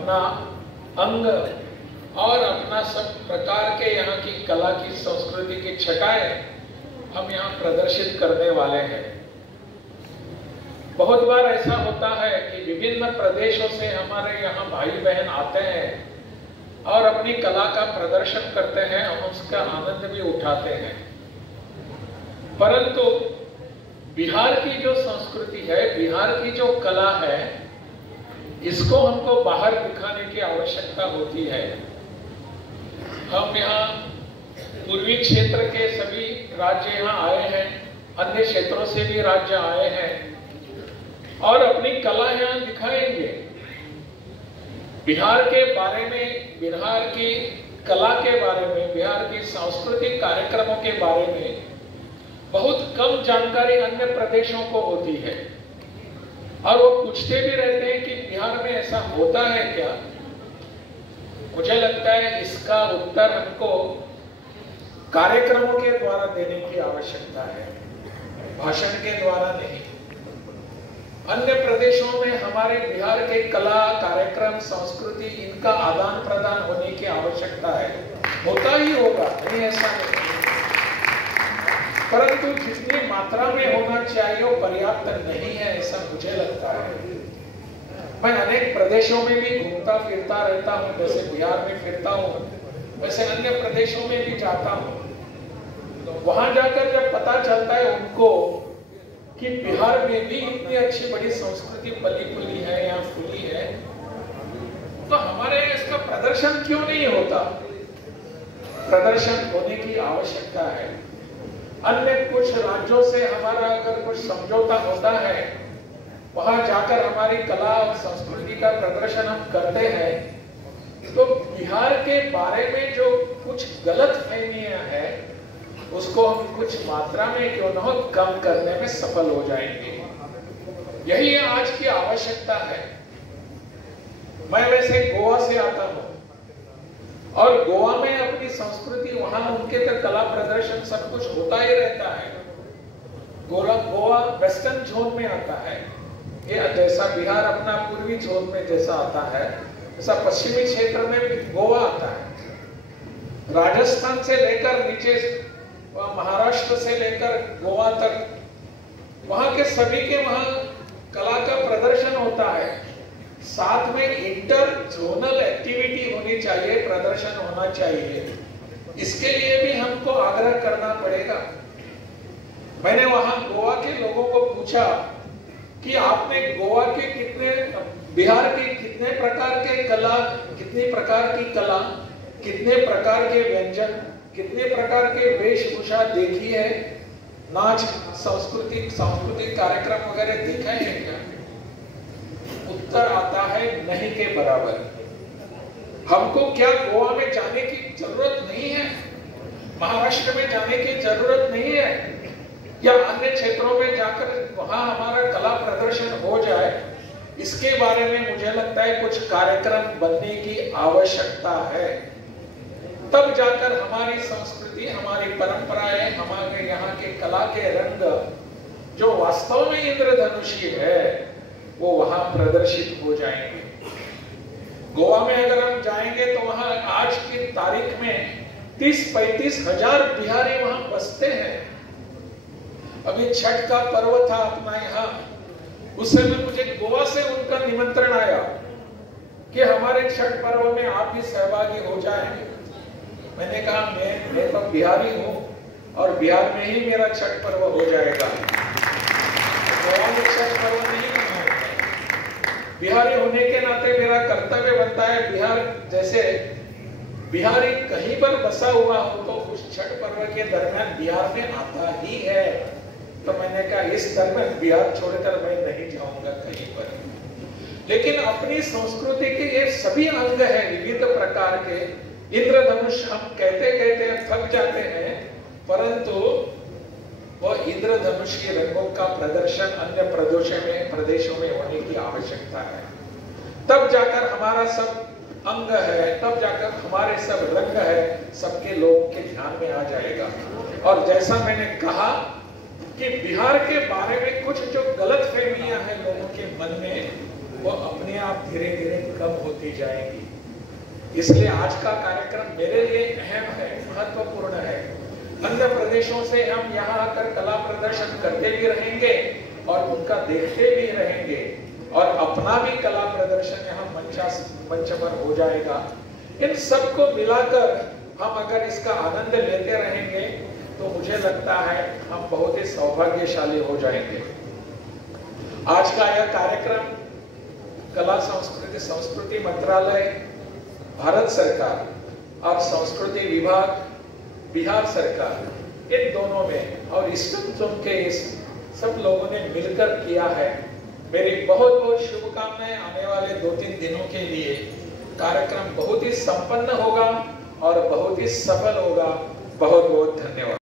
अपना अंग और अपना सब प्रकार के यहाँ की कला की संस्कृति की छटाएं हम यहाँ प्रदर्शित करने वाले हैं। बहुत बार ऐसा होता है कि विभिन्न प्रदेशों से हमारे यहाँ भाई बहन आते हैं और अपनी कला का प्रदर्शन करते हैं, हम उसका आनंद भी उठाते हैं। परंतु बिहार की जो संस्कृति है, बिहार की जो कला है, इसको हमको बाहर दिखाने की आवश्यकता होती है। हम यहाँ पूर्वी क्षेत्र के सभी राज्य यहाँ आए हैं, अन्य क्षेत्रों से भी राज्य आए हैं और अपनी कला यहाँ दिखाएंगे। बिहार के बारे में, बिहार की कला के बारे में, बिहार की सांस्कृतिक कार्यक्रमों के बारे में बहुत कम जानकारी अन्य प्रदेशों को होती है और वो पूछते भी रहते हैं कि बिहार में ऐसा होता है क्या। मुझे लगता है इसका उत्तर हमको कार्यक्रमों के द्वारा देने की आवश्यकता है, भाषण के द्वारा नहीं। अन्य प्रदेशों में हमारे बिहार के कला, कार्यक्रम, संस्कृति, इनका आदान प्रदान होने की आवश्यकता है। होता ही होगा, नहीं ऐसा नहीं, परंतु जितनी मात्रा में होना चाहिए वो पर्याप्त नहीं है, ऐसा मुझे लगता है। मैं अनेक प्रदेशों में भी घूमता फिरता रहता हूँ, जैसे बिहार में फिरता हूँ वैसे अन्य प्रदेशों में भी जाता हूँ। तो वहां जाकर जब पता चलता है उनको कि बिहार में भी इतनी अच्छी बड़ी संस्कृति पली फुली है, यहाँ फुली है, तो हमारे इसका प्रदर्शन क्यों नहीं होता? प्रदर्शन होने की आवश्यकता है। अन्य कुछ राज्यों से हमारा अगर कुछ समझौता होता है, वहां जाकर हमारी कला और संस्कृति का प्रदर्शन हम करते हैं, तो बिहार के बारे में जो कुछ गलत फहमियां हैं उसको हम कुछ मात्रा में क्यों न हो कम करने में सफल हो जाएंगे। यही आज की आवश्यकता है। मैं वैसे गोवा से आता हूं और गोवा में अपनी संस्कृति, वहां उनके तक कला प्रदर्शन सब कुछ होता ही रहता है। गोवा वेस्टर्न जोन में आता है, ये जैसा बिहार अपना पूर्वी जोन में जैसा आता है, ऐसा पश्चिमी क्षेत्र में भी गोवा आता है। राजस्थान से लेकर नीचे महाराष्ट्र से लेकर गोवा तक, वहां के सभी के वहां कला का प्रदर्शन होता है। साथ में इंटर जोनल एक्टिविटी होनी चाहिए, प्रदर्शन होना चाहिए। इसके लिए भी हमको आग्रह करना पड़ेगा। मैंने वहां गोवा के लोगों को पूछा कि आपने गोवा के कितने, बिहार के कितने प्रकार के कला, कितनी प्रकार की कला, कितने प्रकार के व्यंजन, कितने प्रकार के वेशभूषा देखी है, नाच, सांस्कृतिक कार्यक्रम वगैरह देखा है क्या? उत्तर आता है नहीं के बराबर। हमको क्या गोवा में जाने की जरूरत नहीं है, महाराष्ट्र में जाने की जरूरत नहीं है, या अन्य क्षेत्रों में जाकर वहां हमारा कला प्रदर्शन हो जाए? इसके बारे में मुझे लगता है कुछ कार्यक्रम बनने की आवश्यकता है। तब जाकर हमारी संस्कृति, हमारी परंपराएं, हमारे यहाँ के कला के रंग जो वास्तव में इंद्रधनुषी है, वो वहां प्रदर्शित हो जाएंगे। गोवा में अगर हम जाएंगे तो वहां आज की तारीख में 30-35 हजार बिहारी वहां बसते हैं। अभी छठ का पर्व था अपना यहाँ, उस समय मुझे गोवा से उनका निमंत्रण आया कि हमारे छठ पर्व में आप भी सहभागी हो जाएं। मैंने कहा मैं तो बिहारी हूँ और बिहार में ही मेरा छठ पर्व हो जाएगा, गोवा में छठ पर्व नहीं मनाएंगे। बिहारी होने के नाते मेरा कर्तव्य बनता है, बिहार जैसे बिहारी कहीं पर बसा हुआ हो तो उस छठ पर्व के दरमियान बिहार में आता ही है। तो मैंने कहा इस दरमियान बिहार छोड़कर मैं नहीं जाऊंगा कहीं पर। लेकिन अपनी संस्कृति के ये सभी अंग हैं विविध प्रकार के। इंद्रधनुष हम कहते कहते थक जाते हैं, परंतु वह इंद्रधनुष के रंगों का प्रदर्शन अन्य प्रदेशों में होने की आवश्यकता है। तब जाकर हमारा सब अंग है, तब जाकर हमारे सब रंग है, सबके लोगों के ध्यान में आ जाएगा। और जैसा मैंने कहा कि बिहार के बारे में कुछ जो गलत फहमियां हैं लोगों के मन में, वो अपने आप धीरे धीरे कम होती जाएंगी। इसलिए आज का कार्यक्रम मेरे लिए अहम है, महत्वपूर्ण है। अन्य प्रदेशों से हम यहाँ आकर कला प्रदर्शन करते भी रहेंगे और उनका देखते भी रहेंगे और अपना भी कला प्रदर्शन यहाँ मंच पर हो जाएगा। इन सबको मिलाकर हम अगर इसका आनंद लेते रहेंगे तो मुझे लगता है हम बहुत ही सौभाग्यशाली हो जाएंगे। आज का यह कार्यक्रम कला संस्कृति मंत्रालय, भारत सरकार और संस्कृति विभाग, बिहार सरकार, इन दोनों में और इष्टतम के इस सब लोगों ने मिलकर किया है। मेरी बहुत बहुत शुभकामनाएं आने वाले 2-3 दिनों के लिए। कार्यक्रम बहुत ही संपन्न होगा और बहुत ही सफल होगा। बहुत बहुत धन्यवाद।